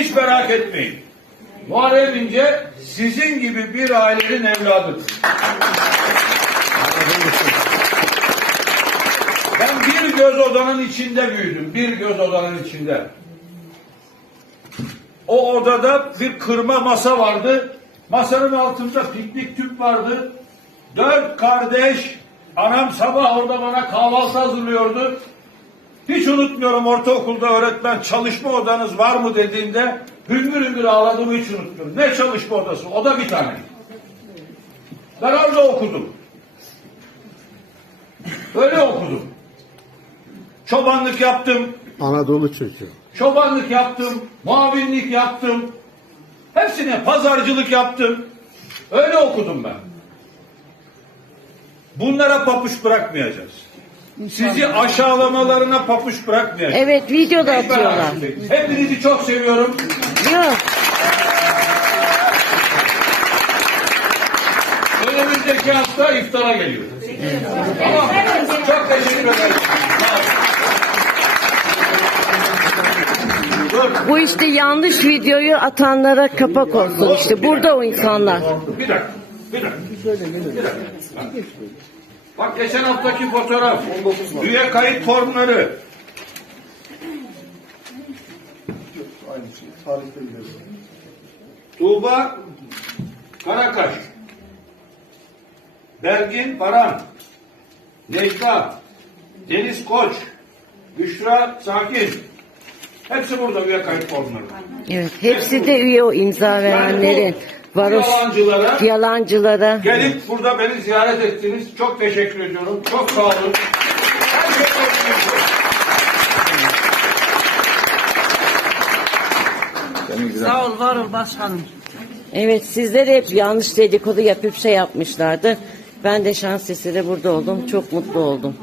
Hiç merak etmeyin. Muharrem İnce sizin gibi bir ailenin evladıdır. Ben bir göz odanın içinde büyüdüm. Bir göz odanın içinde. O odada bir kırma masa vardı. Masanın altında piknik tüp vardı. Dört kardeş, anam sabah orada bana kahvaltı hazırlıyordu. Hiç unutmuyorum ortaokulda öğretmen çalışma odanız var mı dediğinde hüngür hüngür ağladığımı hiç unutmuyorum. Ne çalışma odası? Oda bir tane. Ben orada okudum. Öyle okudum. Çobanlık yaptım, Anadolu çocuğu. çobanlık yaptım, muavinlik yaptım. Hepsine pazarcılık yaptım. Öyle okudum ben. Bunlara papuç bırakmayacağız. Sizi aşağılamalarına papuç bırakmayacağız. Evet Hiç merak atıyorlar. Hepinizi çok seviyorum. Yok. Önümüzdeki hafta iftara geliyor. Tamam. Çok teşekkür ederim. Bu işte yanlış videoyu atanlara kapak olsun işte. Burada o insanlar. Bir dakika. Bir dakika. Bir dakika. Bak geçen haftaki fotoğraf. Üye kayıt formları. Aynı şey. Tarihte gidiyoruz. Tuğba Karakaş. Bergin Baran. Necla. Deniz Koç. Büşra Sakin. Hepsi burada üye kayıt formları. Evet. Hepsi de üye o imza verenlerin. Varoş Yalancılara yalancılara. gelip burada beni ziyaret ettiniz. Çok teşekkür ediyorum. Çok sağ olun. Her şey çok teşekkür Sağ ol, var ol başkanım. Evet sizler hep yanlış dedikodu yapıp şey yapmışlardı. Ben de şans eseri burada oldum. Çok mutlu oldum.